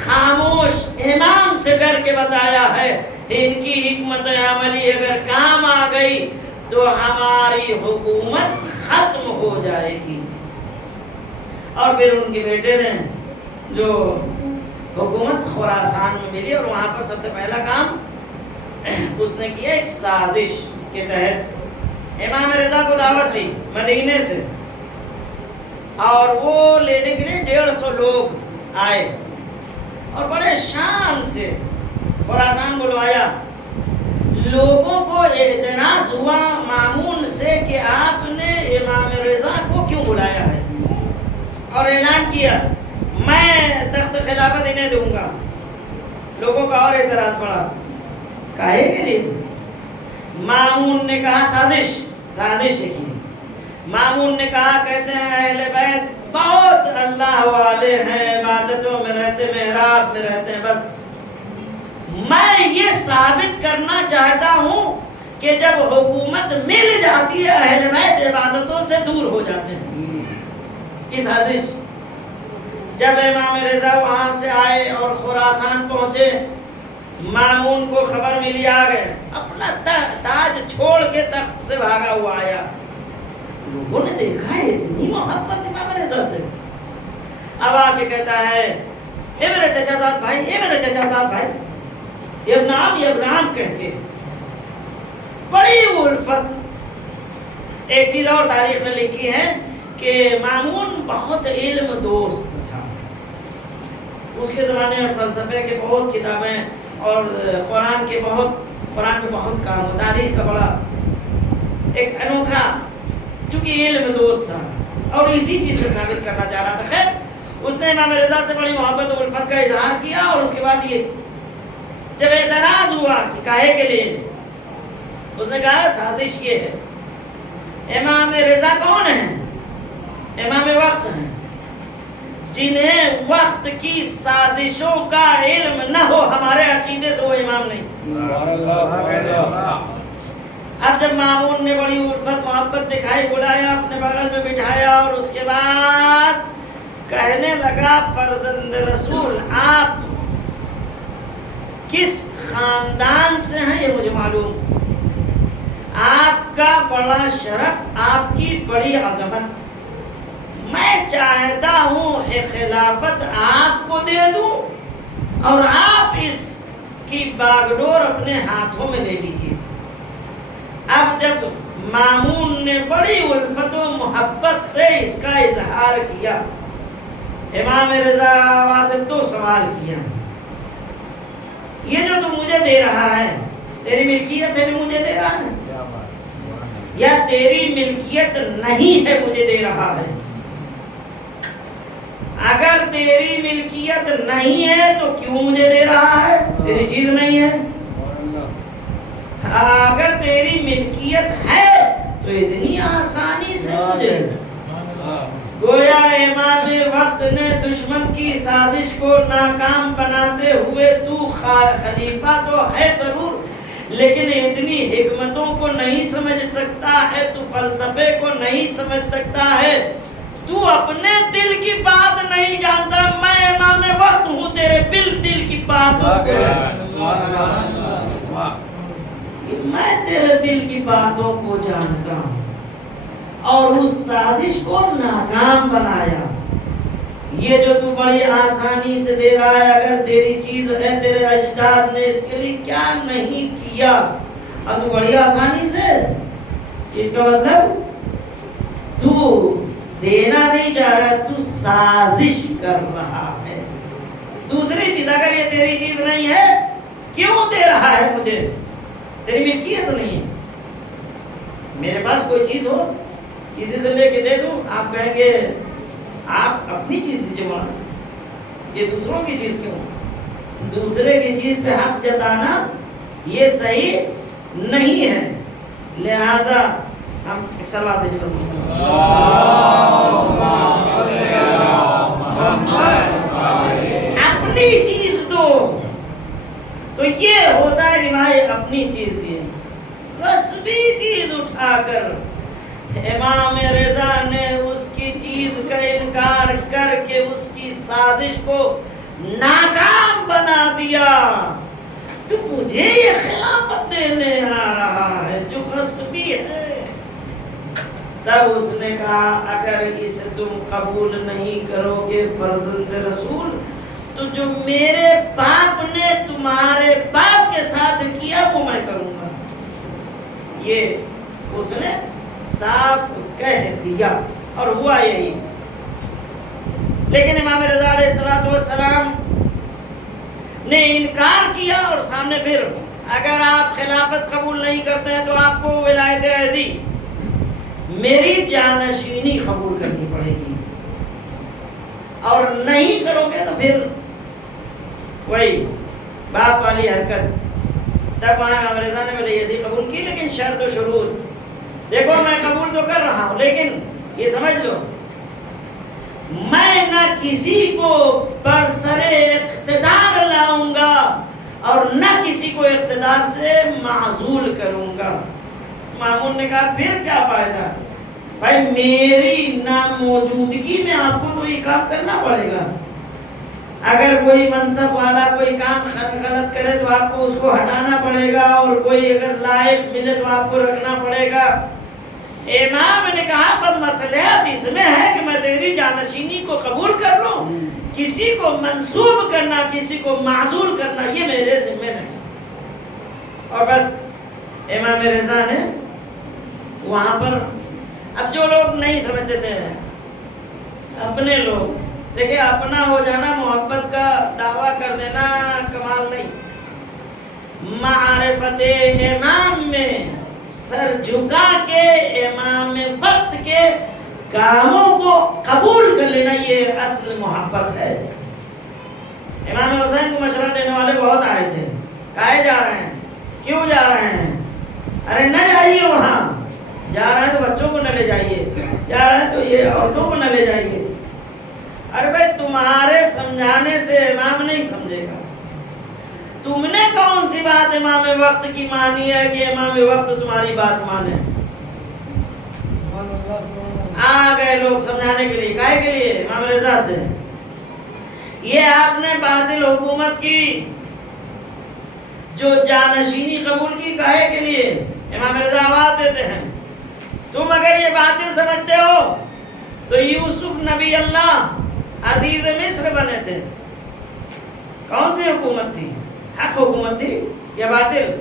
خاموش امام سے ڈر کے بتایا ہے ان کی حکمت عملی اگر کام آ گئی تو ہماری حکومت ختم ہو جائے گی۔ اور پھر ان کے بیٹے نے جو حکومت خراسان میں ملی اور وہاں پر سب سے پہلا کام اس نے کیا، ایک سازش کے تحت امام رضا کو دعوت دی مدینے سے، اور وہ لینے کے لیے 150 لوگ آئے اور بڑے شان سے خراسان بلوایا. لوگوں کو اعتراض ہوا مامون سے کہ آپ نے امام رضا کو کیوں بلایا ہے, اور اعلان کیا میں تخت خلافت انہیں دوں گا. لوگوں کا اور اعتراض پڑا, کہے کے لیے؟ مامون نے کہا سازش کی. مامون نے کہا کہتے ہیں اہل بیت بہت اللہ والے ہیں, عبادتوں میں رہتے, محراب میں رہتے ہیں, بس میں یہ ثابت کرنا چاہتا ہوں کہ جب حکومت مل جاتی ہے اہل بیت عبادتوں سے دور ہو جاتے ہیں. یہ سازش. جب امام رضا وہاں سے آئے اور خراسان پہنچے, مامون کو خبر ملی, آ گئے, اپنا تاج چھوڑ کے تخت سے بھاگا ہوا آیا. لوگوں نے دیکھا ہے اتنی محبت امام رضا سے. اب آ کے کہتا ہے اے میرے چچا زاد بھائی, اے میرے چچا زاد بھائی, ابنام کہہ کے بڑی الفت. ایک چیز اور تاریخ میں لکھی ہے کہ مامون بہت علم دوست تھا. اس کے زمانے میں فلسفے کے بہت کتابیں اور قرآن پہ بہت کام ہو. تاریخ کا بڑا ایک انوکھا, چونکہ علم دوست تھا اور اسی چیز سے ثابت کرنا چاہ رہا تھا. خیر, اس نے امام رضا سے بڑی محبت و الفت کا اظہار کیا, اور اس کے بعد یہ جب اعتراض ہوا کہ کاہے کے لیے, اس نے کہا سازش یہ ہے. امام رضا کون ہیں؟ امام وقت ہیں. جنہیں وقت کی سازشوں کا علم نہ ہو, ہمارے عقیدے سے وہ امام نہیں. اب جب مامون نے بڑی الفت محبت دکھائی, بلایا, اپنے بغل میں بٹھایا, اور اس کے بعد کہنے لگا فرزند رسول آپ کس خاندان سے ہیں یہ مجھے معلوم, آپ کا بڑا شرف, آپ کی بڑی عظمت, میں چاہتا ہوں خلافت آپ کو دے دوں اور آپ اس کی باگڈور اپنے ہاتھوں میں لے لیجیے. اب جب مامون نے بڑی الفت و محبت سے اس کا اظہار کیا, امام رضا آباد دو سوال کیا. یہ جو تو مجھے دے رہا ہے تیری ملکیت ہے جو مجھے دے رہا ہے, یا تیری ملکیت نہیں ہے مجھے دے رہا ہے؟ اگر تیری ملکیت نہیں ہے تو کیوں مجھے دے رہا ہے؟ تیری چیز نہیں ہے. اگر تیری ملکیت ہے تو اتنی آسانی سے مجھے. گویا امام وقت نے دشمن کی سازش کو ناکام بناتے ہوئے, تو خلیفہ تو ہے ضرور لیکن اتنی حکمتوں کو نہیں سمجھ سکتا ہے, تو فلسفے کو نہیں سمجھ سکتا ہے, تو اپنے دل کی بات نہیں جانتا. میں امام وقت ہوں, تیرے دل کی باتوں کو میں تیرے دل کی باتوں کو جانتا ہوں, اور اس سازش کو ناکام بنایا. یہ جو تو بڑی آسانی سے دے رہا ہے, اگر تیری چیز ہے, تیرے اجداد نے اس کے لیے کیا نہیں کیا, اب تو بڑی آسانی سے, اس کا مطلب تو دینا نہیں چاہ رہا, تو سازش کر رہا ہے. دوسری چیز, اگر یہ تیری چیز نہیں ہے کیوں دے رہا ہے مجھے؟ تیری ملکیت تو نہیں ہے. میرے پاس کوئی چیز ہو, کسی سے لے کے دے دوں, آپ کہیں گے آپ اپنی چیز دیجیے مولانا, یہ دوسروں کی چیز کیوں؟ دوسرے کی چیز پہ حق جتانا یہ صحیح نہیں ہے. لہذا ہم ایک سلوات بھیجیں. اپنی چیز دو, تو یہ ہوتا ہے روایت اپنی چیز دیے. غصبی چیز اٹھا کر امام رضا نے اس کی چیز کا انکار کر کے اس کی سازش کو ناکام بنا دیا. تو مجھے یہ خلافت دینے آ رہا ہے جو غصبی ہے. تب اس نے کہا اگر اسے تم قبول نہیں کرو گے فرزند رسول, تو جو میرے باپ نے تمہارے باپ کے ساتھ کیا وہ میں کروں گا. یہ اس نے صاف کہہ دیا اور ہوا یہی. لیکن امام رضا علیہ السلام نے انکار کیا اور سامنے پھر اگر آپ خلافت قبول نہیں کرتے ہیں تو آپ کو ولایت عہدی میری جانشینی قبول کرنی پڑے گی، اور نہیں کرو گے تو پھر وہی باپ والی حرکت۔ تب وہاں امام رضا نے ولیعہدی قبول کی، لیکن شرط و شروط دیکھو، میں قبول تو کر رہا ہوں لیکن یہ سمجھ لو میں نہ کسی کو برسر اقتدار لاؤں گا اور نہ کسی کو اقتدار سے معزول کروں گا۔ مامون نے کہا پھر کیا فائدہ بھائی، میری ناموجودگی میں آپ کو تو یہ کام کرنا پڑے گا۔ اگر کوئی منصب والا کوئی کام غلط کرے تو آپ کو اس کو ہٹانا پڑے گا، اور کوئی اگر لائق ملے تو آپ کو رکھنا پڑے گا۔ امام نے کہا پر مصلحت اس میں ہے کہ میں تیری جانشینی کو قبول کر لوں، کسی کو منسوب کرنا کسی کو معزول کرنا یہ میرے ذمہ نہیں۔ اور بس امام رضا نے وہاں پر، اب جو لوگ نہیں سمجھتے تھے اپنے لوگ، دیکھیں اپنا ہو جانا محبت کا دعویٰ کر دینا کمال نہیں، معرفت امام میں سر جھکا کے امام وقت کے کاموں کو قبول کر لینا یہ اصل محبت ہے۔ امام حسین کو مشورہ دینے والے بہت آئے تھے، کہے جا رہے ہیں، کیوں جا رہے ہیں؟ ارے نہ جائیے وہاں، جا رہے ہیں تو بچوں کو نہ لے جائیے، جا رہے ہیں تو یہ عورتوں کو نہ لے جائیے۔ ارے بھائی تمہارے سمجھانے سے امام نہیں سمجھے گا، تم نے کون سی بات امام وقت کی مانی ہے کہ امام وقت تمہاری بات مانے؟ آ گئے لوگ سمجھانے کے لیے، کائے کے لیے؟ امام رضا سے۔ یہ آپ نے باطل حکومت کی جو جانشینی قبول کی، کائے کے لیے؟ امام رضا آواز دیتے ہیں تم اگر یہ باطل سمجھتے ہو تو یوسف نبی اللہ عزیز مصر بنے تھے، کون سی حکومت تھی؟ حق حکومت تھی یا باطل؟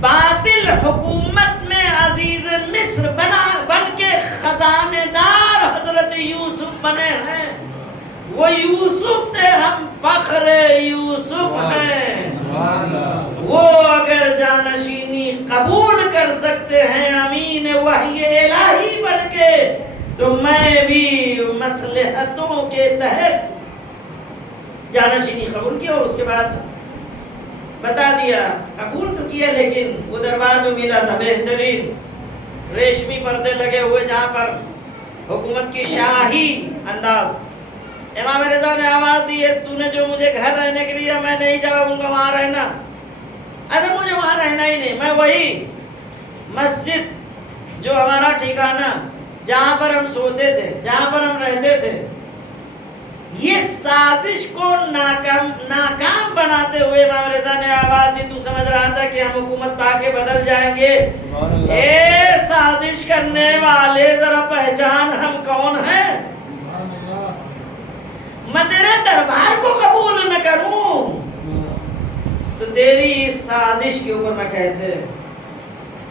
باطل حکومت میں عزیز مصر بن کے خزانہ دار حضرت یوسف بنے ہیں، وہ یوسف تھے، ہم فخر یوسف ہیں۔ وہ اگر جانشینی قبول کر سکتے ہیں امین وحی الہی بن کے، تو میں بھی مصلحتوں کے تحت جانشینی قبول کیا، اور اس کے بعد بتا دیا قبول تو کیا، لیکن وہ دربار جو ملا تھا بہترین ریشمی پردے لگے ہوئے جہاں پر حکومت کی شاہی انداز۔ امام رضا نے آواز دی ہے تو نے جو مجھے گھر رہنے کے لیے، میں نہیں چاہوں گا وہاں رہنا، اگر مجھے وہاں رہنا ہی نہیں، میں وہی مسجد جو ہمارا ٹھکانہ جہاں پر ہم سوتے تھے، جہاں پر ہم رہتے تھے، یہ سازش کو ناکام بناتے ہوئے امام رضا نے آواز دی، تو سمجھ رہا تھا کہ ہم حکومت پا کے بدل جائیں گے؟ اے سازش کرنے والے ذرا پہچان ہم کون ہیں؟ میں تیرے دربار کو قبول نہ کروں تو تیری اس سازش کے اوپر میں کیسے؟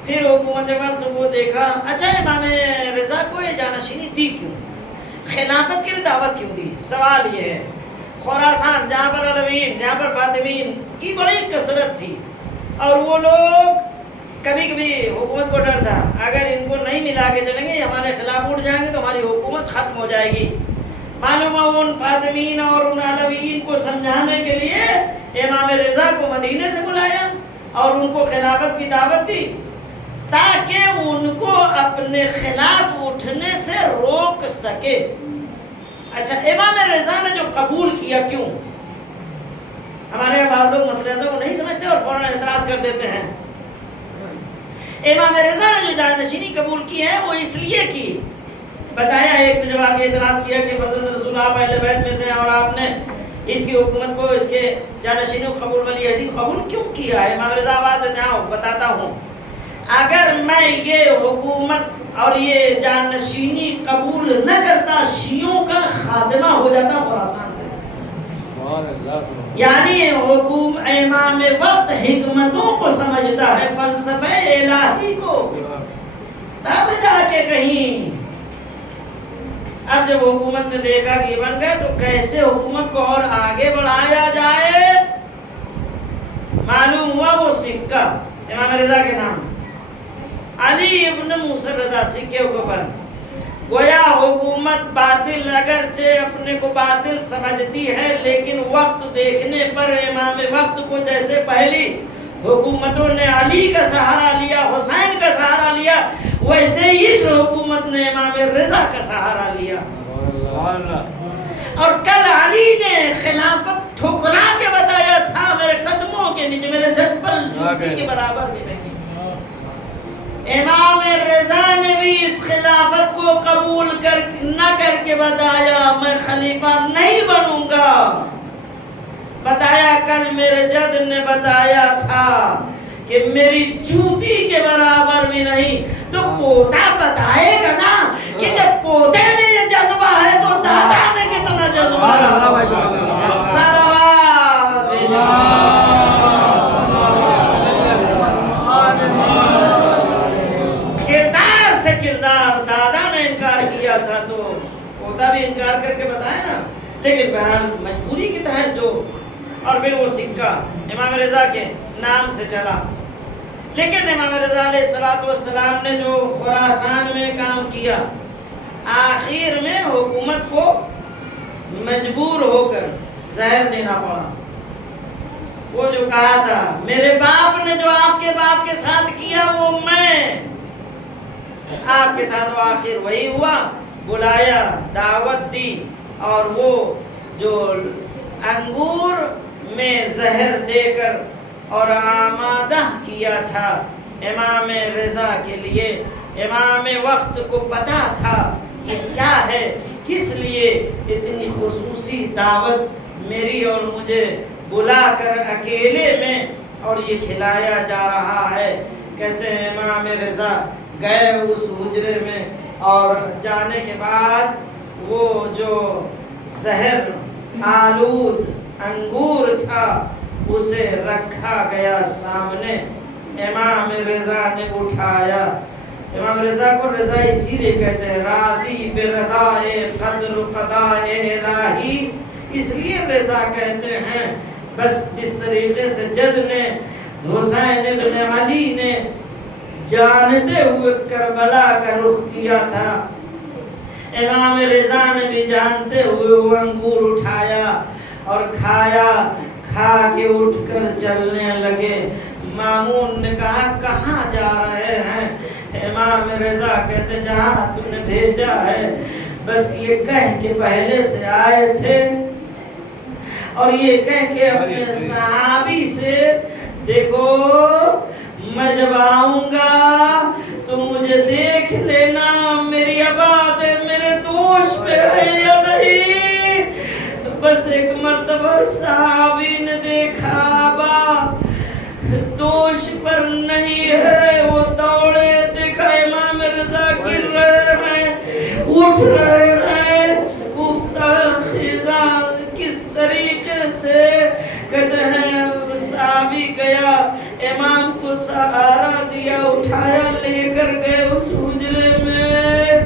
پھر حکومت وقت وہ دیکھا، اچھا امام رضا کو یہ جانشینی دی کیوں؟ خلافت کے لیے دعوت کیوں دی؟ سوال یہ ہے، خراسان جہاں پر علویین، جہاں پر فاطمین کی بڑی کثرت تھی، اور وہ لوگ کبھی کبھی حکومت کو ڈر تھا اگر ان کو نہیں ملا کے چلیں گے ہمارے خلاف اٹھ جائیں گے تو ہماری حکومت ختم ہو جائے گی۔ معلوم ہے ان فاطمین اور ان علویین کو سمجھانے کے لیے امام رضا کو مدینے سے بلایا اور ان کو خلافت کی دعوت دی تاکہ ان کو اپنے خلاف اٹھنے سے روک سکے۔ اچھا امام رضا نے جو قبول کیا کیوں؟ ہمارے بعض لوگ مسئلہ کو نہیں سمجھتے اور فوراً اعتراض کر دیتے ہیں۔ امام رضا نے جو جانشینی قبول کی ہے وہ اس لیے کی، بتایا ایک نے جب آپ اعتراض کیا کہ فرزند رسول آپ اہل بیت میں سے ہیں اور آپ نے اس کی حکومت کو، اس کے جانشینی کو قبول ولی عہدی قبول کیوں کیا ہے؟ امام رضا آواز دیتے ہیں بتاتا ہوں، اگر میں یہ حکومت اور یہ جانشینی قبول نہ کرتا شیعوں کا خاتمہ ہو جاتا خراسان سے۔ یعنی امام وقت حکمتوں کو سمجھتا ہے، فلسفہ الہی کو، تب جا کے کہیں اب جب حکومت نے دیکھا کہ یہ بن گئے تو کیسے حکومت کو اور آگے بڑھایا جائے، معلوم ہوا وہ سکہ امام رضا کے نام علی ابن موسی رضا سکے کے اوپر، گویا حکومت باطل اگرچہ اپنے کو باطل سمجھتی ہے لیکن وقت دیکھنے پر امام وقت کو جیسے پہلی حکومتوں نے علی کا سہارا لیا، حسین کا سہارا لیا، ویسے ہی اس حکومت نے امام رضا کا سہارا لیا۔ اور کل علی نے خلافت ٹھکرا کے بتایا تھا میرے قدموں کے نیچے میرے چپل جوتی کے برابر بھی نہیں۔ امام رضا نے بھی اس خلافت کو قبول نہ کر کے بتایا میں خلیفہ نہیں بنوں گا، بتایا کل میرے جد نے بتایا تھا کہ میری جوتی کے برابر بھی نہیں، تو پوتا بتائے گا نا کہ جب پوتے میں یہ جذبہ ہے تو دادا میں کتنا جذبہ کردار سے کردار دادا نے انکار کیا تھا تو پوتا بھی انکار کر کے بتایا نا، لیکن بہرحال مجبوری کے تحت جو، اور پھر وہ سکہ امام رضا کے نام سے چلا۔ لیکن امام رضا علیہ السلام نے جو خراسان میں کام کیا، آخر میں حکومت کو مجبور ہو کر زہر دینا پڑا۔ وہ جو کہا تھا میرے باپ نے جو آپ کے باپ کے ساتھ کیا وہ میں آپ کے ساتھ، وہ آخر وہی ہوا، بلایا، دعوت دی، اور وہ جو انگور میں زہر دے کر اور آمادہ کیا تھا امام رضا کے لیے، امام وقت کو پتا تھا یہ کیا ہے، کس لیے اتنی خصوصی دعوت میری اور مجھے بلا کر اکیلے میں اور یہ کھلایا جا رہا ہے۔ کہتے ہیں امام رضا گئے اس حجرے میں، اور جانے کے بعد وہ جو زہر آلود انگور تھا اسے رکھا گیا سامنے، امام رضا نے اٹھایا۔ امام رضا کو رضا اسی لیے کہتے ہیں راضی برضائے قدر قضائے الہی، اس لیے رضا کہتے ہیں۔ بس جس طریقے سے جد نے حسین ابن علی نے جانتے ہوئے کربلا کا رخ کیا تھا، امام رضا نے بھی جانتے ہوئے وہ انگور اٹھایا اور کھایا، کھا کے اٹھ کر چلنے لگے۔ مامون نے کہا کہاں جا رہے ہیں؟ امام رضا کہتے جہاں تم نے بھیجا ہے، بس یہ کہہ کے پہلے سے آئے تھے، اور یہ کہہ کے اپنے صحابی سے دیکھو میں جب آؤں گا تو مجھے دیکھ لینا میری آباد میرے دوش پہ ہے یا نہیں۔ بس ایک مرتبہ صحابی نے دیکھا آبا دوش پر نہیں ہے، وہ دوڑے، دیکھا امام رضا گر رہے ہیں، اٹھ رہے ہیں، گفتہ خیزہ کس طریقے سے، کہتے ہیں صحابی گیا امام کو سہارا دیا، اٹھایا، لے کر گئے اس حجرے میں،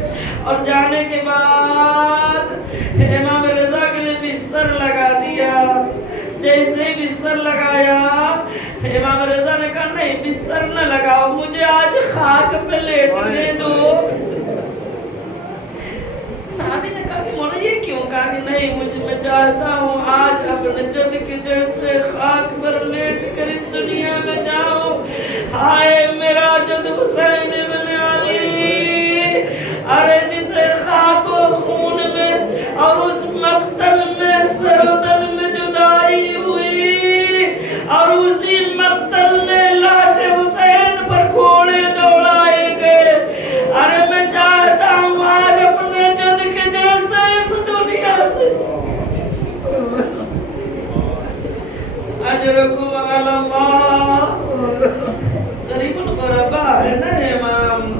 اور جانے کے بعد امام رضا کے لیے بستر لگا دیا۔ جیسے ہی بستر لگایا امام رضا نے کہا نہیں بستر نہ لگاؤ، مجھے آج خاک پہ لیٹنے دو۔ صحابی نے کہا کہ مولا یہ کیوں؟ کہا کہ نہیں میں چاہتا ہوں آج اپنے جد کے جیسے خاک پر لیٹ کر اس دنیا میں جاؤں۔ ہائے میرا جد حسین ابن علی، ارے جسے خاک و خون میں اور اس مقتل میں سرتن میں جدائی ہوئی، اور اسی مقتل میں لاش حسین پر گھوڑے دوڑائے گئے، ارے میں چاہتا ہوں آج اپنے جد کے جیسے اس دنیا سے اجرکم علی اللہ۔ غریب الغرباء ہے نا امام،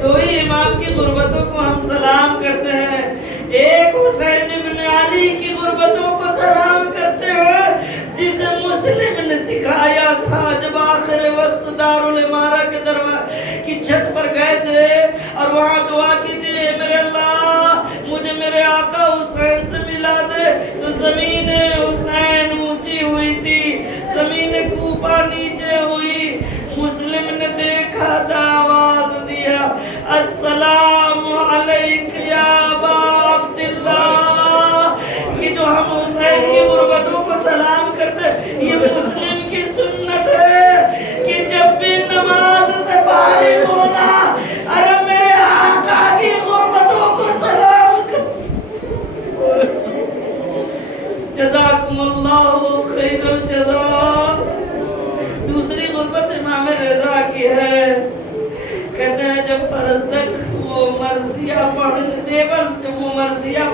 تو ہی امام کی غربتوں کو ہم سلام کرتے ہیں، ایک حسین ابن علی کی غربتوں کو سلام کرتے ہیں جسے مسلم نے سکھایا تھا جب آخر وقت دارالامارہ کے دربار کی چھت پر گئے تھے اور وہاں دعا کی تھی میرے اللہ خیر الجزا۔ دوسری غربت امام رضا کی ہے، کہتے ہیں جب فرزدق وہ مرثیہ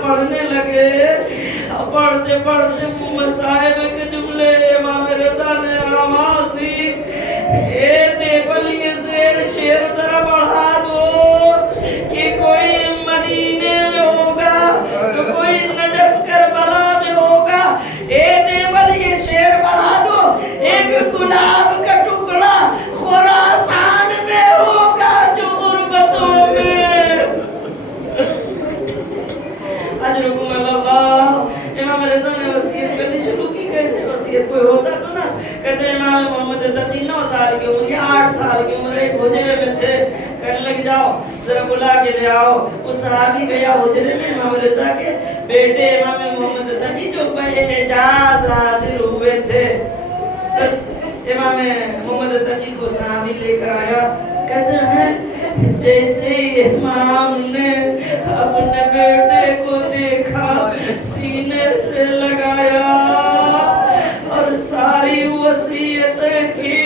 پڑھنے لگے، پڑھتے پڑھتے وہ مصائب کے جملے امام رضا نے آواز دی، اے دیوبل یہ شعر ذرا بڑھا دو کہ کوئی مدینے میں ہوگا تو کوئی نجف کربلا میں ہوگا، اے دیوبل یہ شعر بڑھا دو، ایک گلاب کا ٹکڑا خراسان میں ہوگا جو غربتوں میں۔ اجرکم اللہ۔ امام رضا نے وصیت کرنی شروع کی، کیسے وصیت کوئی ہوتا تو نا، کہتے ہیں امام محمد تقی 9 سال کی عمر یا 8 سال کی عمر ایک حجرے میں تھے، کہنے لگ جاؤ ذرا بلا کے لے آؤ۔ وہ صحابی گیا حجرے میں، امام رضا کے بیٹے امام محمد تقی جو اعجاز حاضر ہوئے تھے، بس امام محمد تقی کو صحابی لے کر آیا، کہتے ہیں جیسے امام نے اپنے بیٹے کو دیکھا سینے سے لگایا اور ساری وصیتیں کی،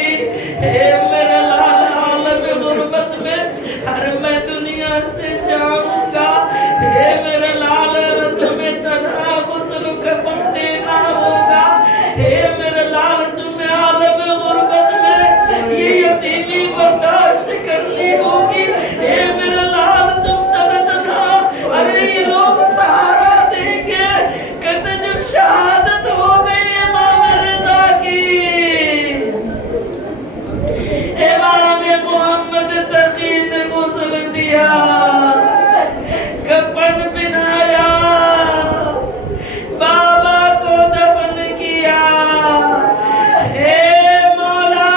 اے میرے لالا عالم غربت میں ہر میں دنیا سے جاؤں گا، اے میرے لالا تمہیں تنہا غسل کفن دینا ہوگا، اے میرے لالا تمہیں عالم غربت میں یہ یتیمی برداشت کرنی ہوگی، اے میرے لال تم تنہا، ارے یہ لوگ سہارا دیں گے۔ کہتے جب شہادت ہو گئی امام رضا کی، امام محمد تقی نے غسل دیا، کفن پہنایا، بابا کو دفن کیا۔ اے مولا،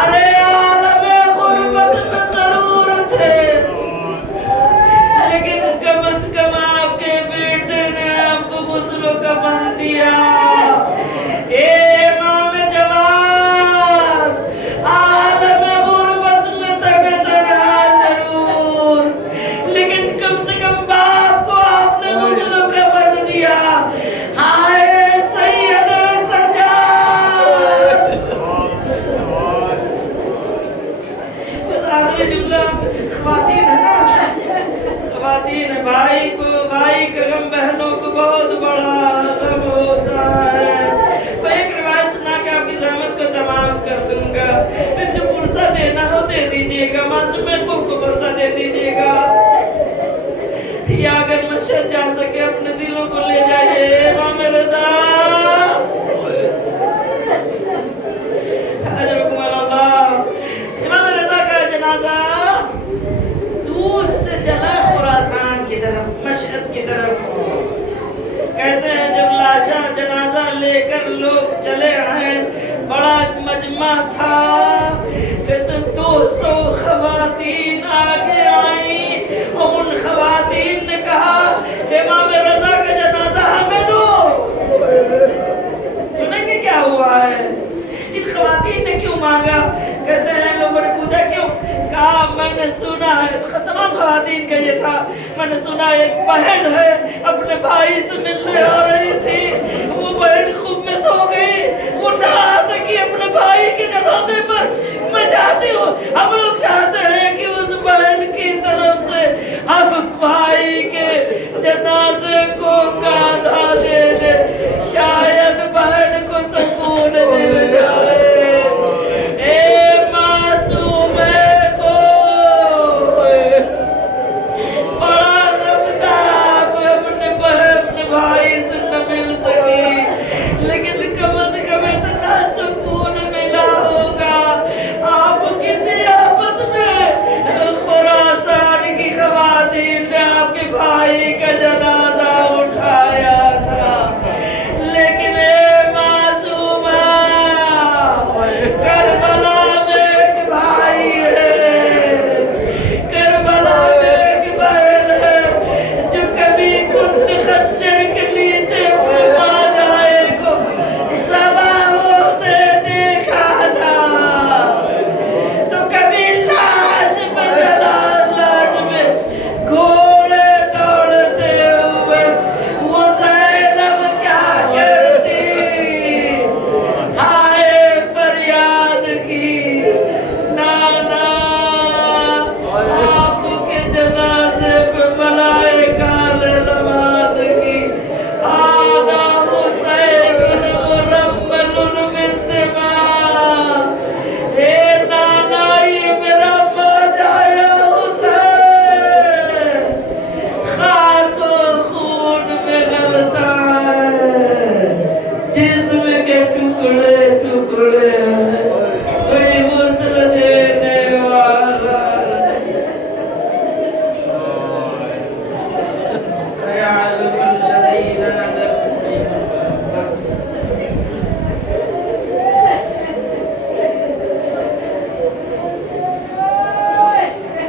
ارے عالم غربت میں ضرور تھے، لیکن کم از کم آپ کے بیٹے نے آپ کو غسل و کفن دیا۔ اے امام جواد، عالم غربت میں تنہا ضرور، لیکن کم سے کم باپ کو آپ نے غسل و کفن دیا۔ ہائے سید سجاد۔ بس آخری جملہ، خواتین ہے نا، خواتین بھائی کا غم بہنوں کو بہت بڑا غم ہوتا ہے۔ میں ایک روایت سنا کے آپ کی زحمت کو تمام کر دوں گا، پھر جو پرسہ دینا ہو دے دیجئے گا، معصومین کو پرسہ دے دیجئے گا، یا اگر مشہد جا سکے اپنے دلوں کو لے جائیے۔ امام رضا اجرکم اللہ۔ امام رضا کا جنازہ دور سے چلا خراسان کی طرف، مشہد کی طرف۔ کہتے ہیں جب لاشا جنازہ لے کر لوگ چلے آئے، بڑا مجمع تھا، کہتے 200 خواتین آگے آئیں اور ان خواتین نے کہا امام رضا کا جنازہ ہمیں دو۔ سنیں گے کیا ہوا ہے؟ ان خواتین نے کیوں مانگا؟ کہتے ہیں لوگوں نے پوچھا کیوں؟ کہا میں نے سنا ہے، تمام خواتین کا یہ تھا، میں نے سنا ایک بہن ہے اپنے بھائی سے ملنے آ رہی تھی، وہ بہن خوب میں سو گئی، وہ نہ آ سکی اپنے بھائی کے جنازے پر، میں چاہتی ہوں، ہم لوگ چاہتے ہیں کہ اس بہن کی طرف سے ہم بھائی کے جنازے کو کاندھا دے دے، شاید بہن کو سکون مل جائے۔ خراسان تقبل